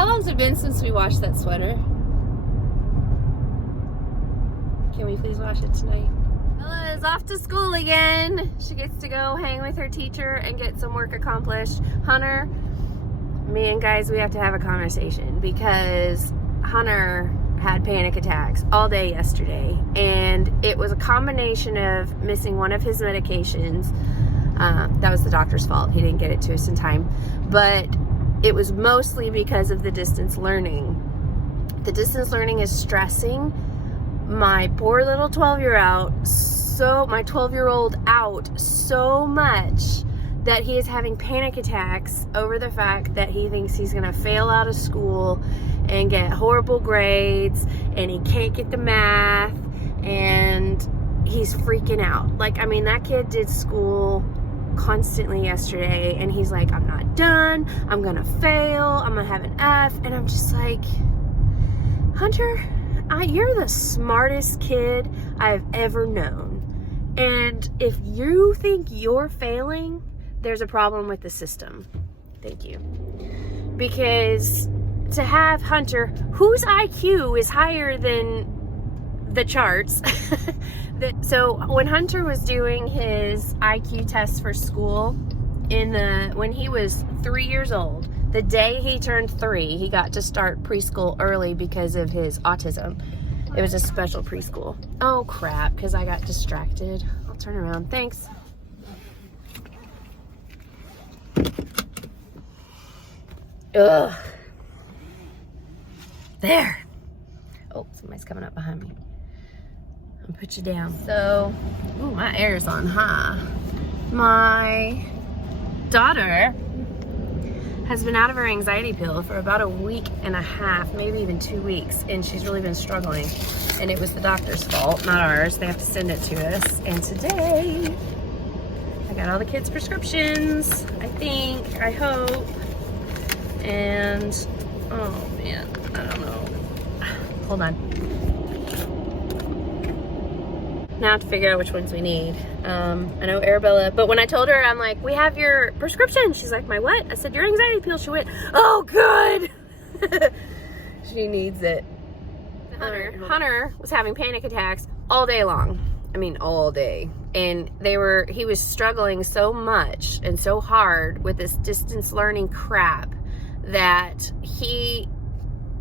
How long's it been since we washed that sweater? Can we please wash it tonight? Bella is off to school again. She gets to go hang with her teacher and get some work accomplished. Hunter, me and guys, we have to have a conversation because Hunter had panic attacks all day yesterday, and it was a combination of missing one of his medications. That was the doctor's fault. He didn't get it to us in time, but it was mostly because of the distance learning. The distance learning is stressing my poor little 12-year-old out so much that he is having panic attacks over the fact that he thinks he's gonna fail out of school and get horrible grades, and he can't get the math, and he's freaking out. Like, I mean, that kid did school constantly yesterday, and he's like, I'm not done, I'm gonna fail, I'm gonna have an F. And I'm just like, Hunter, you're the smartest kid I've ever known, and if you think you're failing, there's a problem with the system. Thank you. Because to have Hunter, whose IQ is higher than the charts, so when Hunter was doing his IQ test for school when he was 3 years old, the day he turned 3, he got to start preschool early because of his autism. It was a special preschool. Oh crap, because I got distracted. I'll turn around, thanks. Ugh. There. Oh, somebody's coming up behind me. I'll put you down. So, ooh, my air's on high. My daughter has been out of her anxiety pill for about a week and a half, maybe even 2 weeks, and she's really been struggling. And it was the doctor's fault, not ours. They have to send it to us. And today, I got all the kids' prescriptions, I hope. And, oh man, I don't know. Hold on. Now I have to figure out which ones we need. I know Arabella, but when I told her, I'm like, we have your prescription. She's like, my what? I said, your anxiety pill. She went, oh, good. She needs it. Hunter was having panic attacks all day long. I mean, all day. And he was struggling so much and so hard with this distance learning crap that he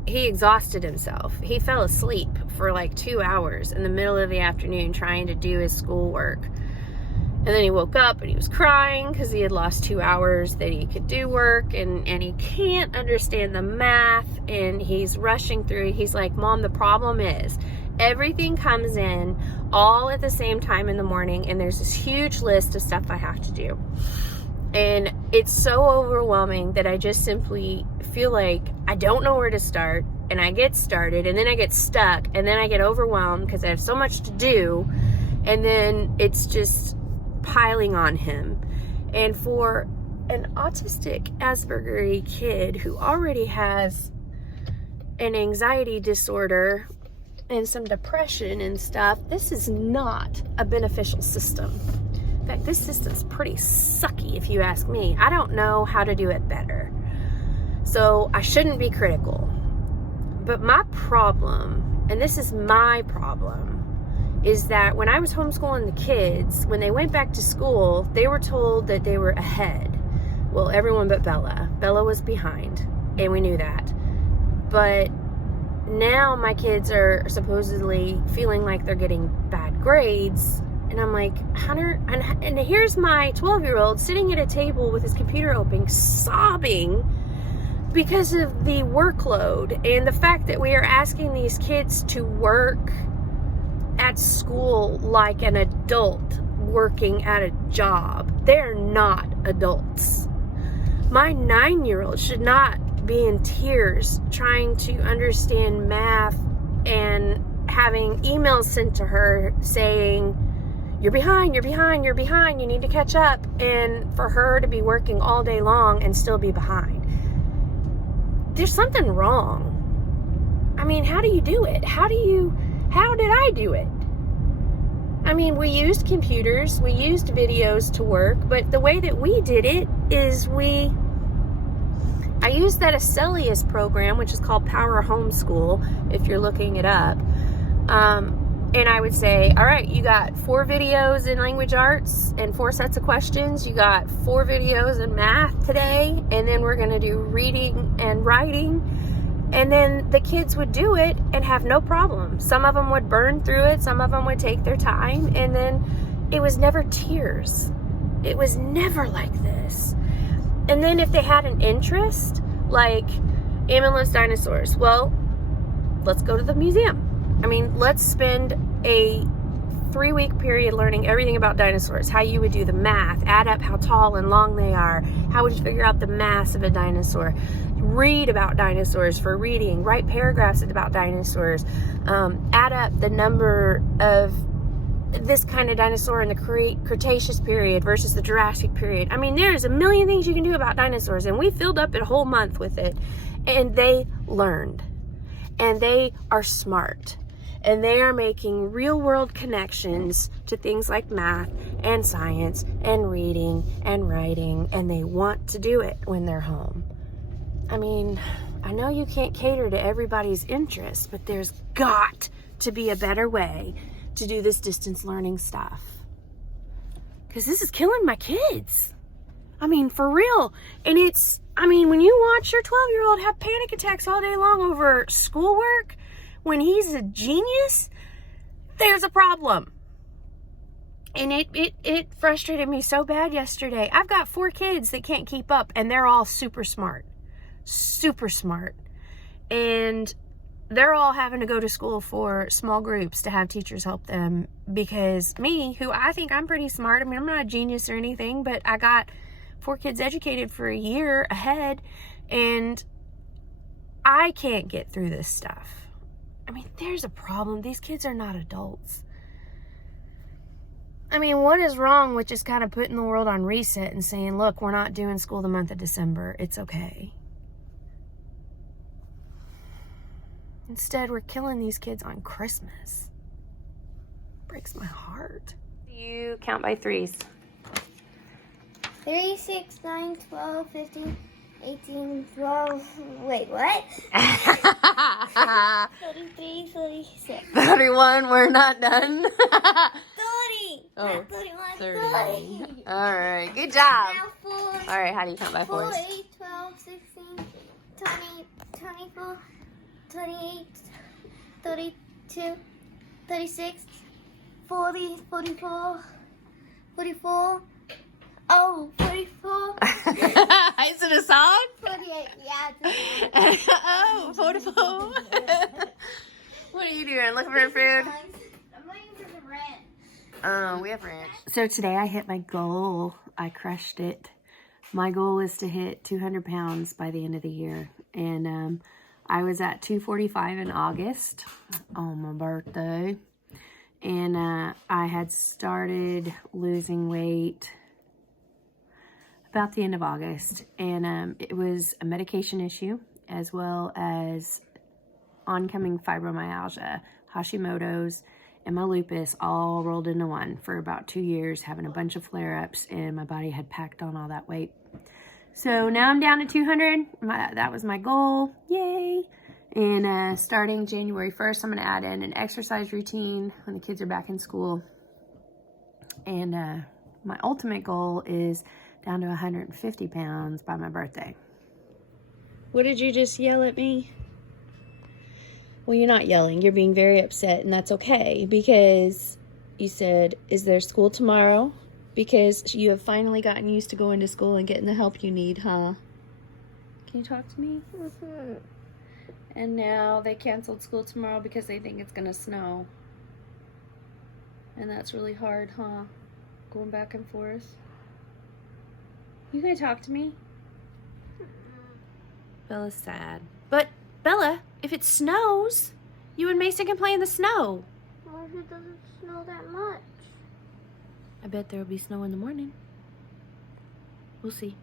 exhausted himself. He fell asleep for like 2 hours in the middle of the afternoon trying to do his schoolwork. And then he woke up and he was crying because he had lost 2 hours that he could do work, and he can't understand the math, and he's rushing through. He's like, Mom, the problem is everything comes in all at the same time in the morning, and there's this huge list of stuff I have to do. And it's so overwhelming that I just simply feel like I don't know where to start, and I get started, and then I get stuck, and then I get overwhelmed because I have so much to do, and then it's just piling on him. And for an autistic Asperger kid who already has an anxiety disorder and some depression and stuff, this is not a beneficial system. In fact, this system's pretty sucky if you ask me. I don't know how to do it better. So I shouldn't be critical. But my problem, and this is my problem, is that when I was homeschooling the kids, when they went back to school, they were told that they were ahead. Well, everyone but Bella. Bella was behind, and we knew that. But now my kids are supposedly feeling like they're getting bad grades. And I'm like, Hunter, and here's my 12-year-old sitting at a table with his computer open, sobbing because of the workload and the fact that we are asking these kids to work at school like an adult working at a job. They're not adults. My 9-year-old should not be in tears trying to understand math and having emails sent to her saying, you're behind, you're behind, you're behind, you need to catch up, and for her to be working all day long and still be behind. There's something wrong. I mean, how do you do it? How did I do it? I mean, we used computers, we used videos to work, but the way that we did it is we I used that Acelius program, which is called Power Homeschool, if you're looking it up. And I would say, all right, you got 4 videos in language arts and 4 sets of questions. You got 4 videos in math today, and then we're going to do reading and writing. And then the kids would do it and have no problem. Some of them would burn through it. Some of them would take their time. And then it was never tears. It was never like this. And then if they had an interest, like Eamon loves dinosaurs, well, let's go to the museum. I mean, let's spend a 3-week period learning everything about dinosaurs, how you would do the math, add up how tall and long they are, how would you figure out the mass of a dinosaur, read about dinosaurs for reading, write paragraphs about dinosaurs, add up the number of this kind of dinosaur in the Cretaceous period versus the Jurassic period. I mean, there's a million things you can do about dinosaurs, and we filled up a whole month with it, and they learned, and they are smart. And they are making real world connections to things like math and science and reading and writing, and they want to do it when they're home. I mean, I know you can't cater to everybody's interests, but there's got to be a better way to do this distance learning stuff. Because this is killing my kids. I mean, for real. And when you watch your 12-year-old have panic attacks all day long over schoolwork, when he's a genius, there's a problem. And it frustrated me so bad yesterday. I've got 4 kids that can't keep up, and they're all super smart. Super smart. And they're all having to go to school for small groups to have teachers help them, because me, who I think I'm pretty smart, I mean, I'm not a genius or anything, but I got 4 kids educated for a year ahead, and I can't get through this stuff. I mean, there's a problem. These kids are not adults. I mean, what is wrong with just kind of putting the world on reset and saying, look, we're not doing school the month of December. It's okay. Instead, we're killing these kids on Christmas. Breaks my heart. You count by 3s. 3, 6, 9, 12, 15, 18, 12. Wait, what? 33, 36. 31, we're not done. 30. Oh, Not 31, 30. All right, good job. Now 4. All right, how do you count by 4, 4s? 8, 12, 16, 20, 24, 28, 32, 36, 40, 44, 44. Oh, 44. Is it a song? 48, yeah. It's Oh, 44. What are you doing? Looking for food? I'm waiting for the ranch. Oh, we have ranch. So today I hit my goal. I crushed it. My goal is to hit 200 pounds by the end of the year. And I was at 245 in August on my birthday. And I had started losing weight about the end of August, and it was a medication issue as well as oncoming fibromyalgia, Hashimoto's, and my lupus all rolled into one for about 2 years, having a bunch of flare-ups, and my body had packed on all that weight. So now I'm down to 200. That was my goal. Yay! And starting January 1st, I'm going to add in an exercise routine when the kids are back in school. And my ultimate goal is down to 150 pounds by my birthday. What did you just yell at me? Well, you're not yelling. You're being very upset, and that's okay, because you said, is there school tomorrow? Because you have finally gotten used to going to school and getting the help you need, huh? Can you talk to me? Mm-hmm. And now they canceled school tomorrow because they think it's going to snow. And that's really hard, huh? Going back and forth. You gonna talk to me? Bella's sad. But, Bella, if it snows, you and Mason can play in the snow. What if it doesn't snow that much? I bet there'll be snow in the morning. We'll see.